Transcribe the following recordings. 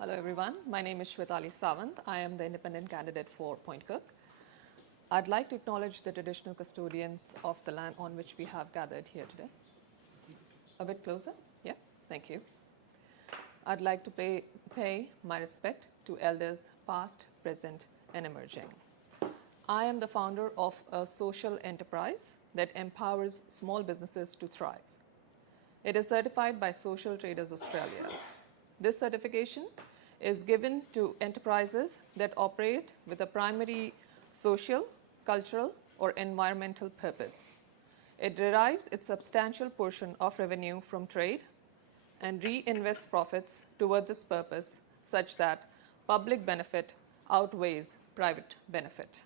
Hello everyone, my name is Shwetali Sawant. I am the independent candidate for Point Cook. I'd like to acknowledge the traditional custodians of the land on which we have gathered here today. A bit closer? Yeah, thank you. I'd like to pay my respect to elders past, present, and emerging. I am the founder of a social enterprise that empowers small businesses to thrive. It is certified by Social Traders Australia. This certification is given to enterprises that operate with a primary social, cultural, or environmental purpose. It derives its substantial portion of revenue from trade and reinvests profits towards this purpose such that public benefit outweighs private benefit.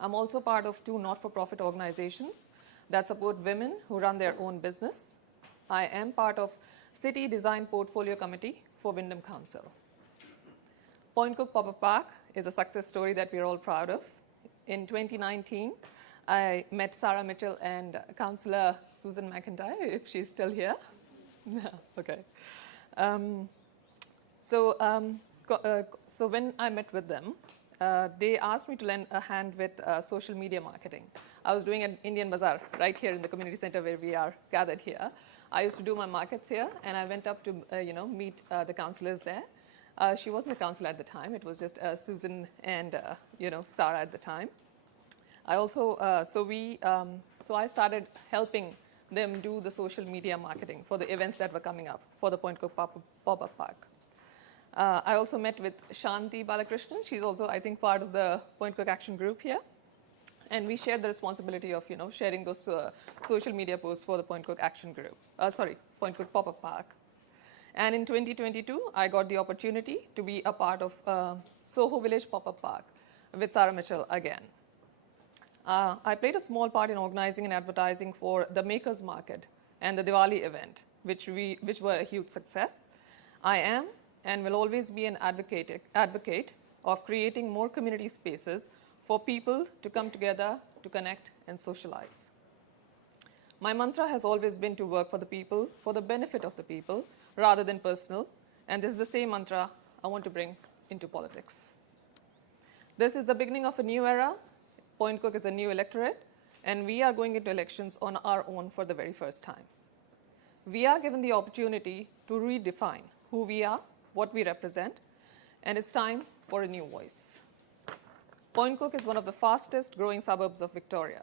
I'm also part of 2 not-for-profit organizations that support women who run their own business. I am part of City Design Portfolio Committee for Wyndham Council. Point Cook Pop-Up Park is a success story that we're all proud of. In 2019, I met Sarah Mitchell and Councillor Susan McIntyre, if she's still here. Okay. So when I met with them, they asked me to lend a hand with social media marketing. I was doing an Indian bazaar right here in the community center where we are gathered here. I used to do my markets here, and I went up to meet the councillors there. She wasn't a councillor at the time; it was just Susan and Sarah at the time. I also so I started helping them do the social media marketing for the events that were coming up for the Point Cook Pop-Up Park. I also met with Shanti Balakrishnan. She's also, I think, part of the Point Cook Action Group here. And we shared the responsibility of, sharing those social media posts for the Point Cook Action Group. Point Cook Pop-Up Park. And in 2022, I got the opportunity to be a part of Soho Village Pop-Up Park with Sarah Mitchell again. I played a small part in organizing and advertising for the Makers Market and the Diwali event, which were a huge success. I am and will always be an advocate of creating more community spaces for people to come together, to connect and socialize. My mantra has always been to work for the people, for the benefit of the people, rather than personal, and this is the same mantra I want to bring into politics. This is the beginning of a new era. Point Cook is a new electorate, and we are going into elections on our own for the very first time. We are given the opportunity to redefine who we are, what we represent, and it's time for a new voice. Point Cook is one of the fastest growing suburbs of Victoria.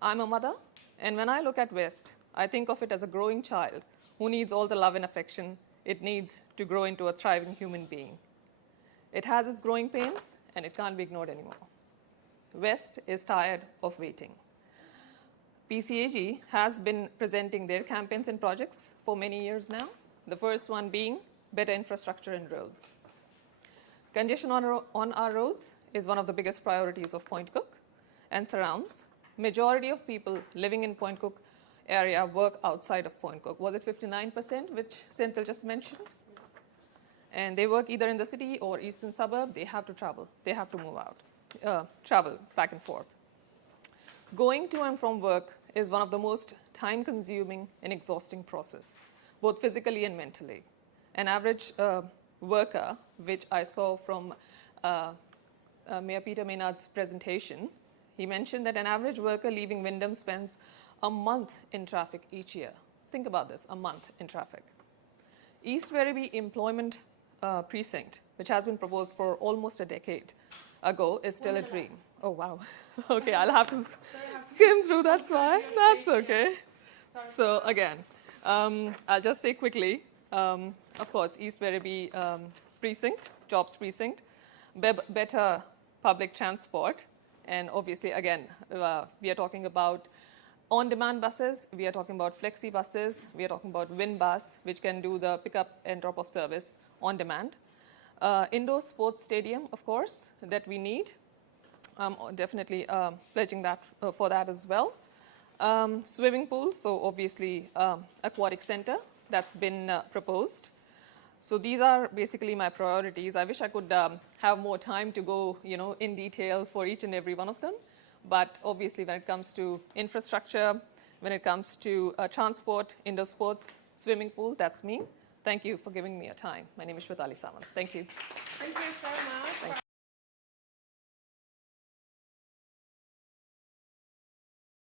I'm a mother, and when I look at West, I think of it as a growing child who needs all the love and affection it needs to grow into a thriving human being. It has its growing pains, and it can't be ignored anymore. West is tired of waiting. PCAG has been presenting their campaigns and projects for many years now, the first one being better infrastructure and roads. Congestion on our roads is one of the biggest priorities of Point Cook and surrounds. Majority of people living in Point Cook area work outside of Point Cook. Was it 59%, which Senthil just mentioned? And they work either in the city or eastern suburb. They have to travel. They have to move out, travel back and forth. Going to and from work is one of the most time-consuming and exhausting process, both physically and mentally. An average worker, which I saw from Mayor Peter Maynard's presentation, he mentioned that an average worker leaving Wyndham spends a month in traffic each year. Think about this, a month in traffic. East Werribee Employment Precinct, which has been proposed for almost a decade ago, is still a dream. Oh, wow. Okay, I'll have to skim through, that's why. That's okay. So again, I'll just say quickly, of course, East Werribee Precinct, Jobs Precinct, better public transport, and obviously, again, we are talking about on-demand buses, we are talking about flexi buses, we are talking about WinBus, which can do the pick-up and drop-off service on demand. Indoor sports stadium, of course, that we need. I'm definitely pledging that for that as well. Swimming pools, so obviously aquatic center that's been proposed. So these are basically my priorities. I wish I could have more time to go, in detail for each and every one of them. But obviously, when it comes to infrastructure, when it comes to transport, indoor sports, swimming pool, that's me. thank you for giving me your time. My name is Shwetali Sawant. Thank you. Thank you so much.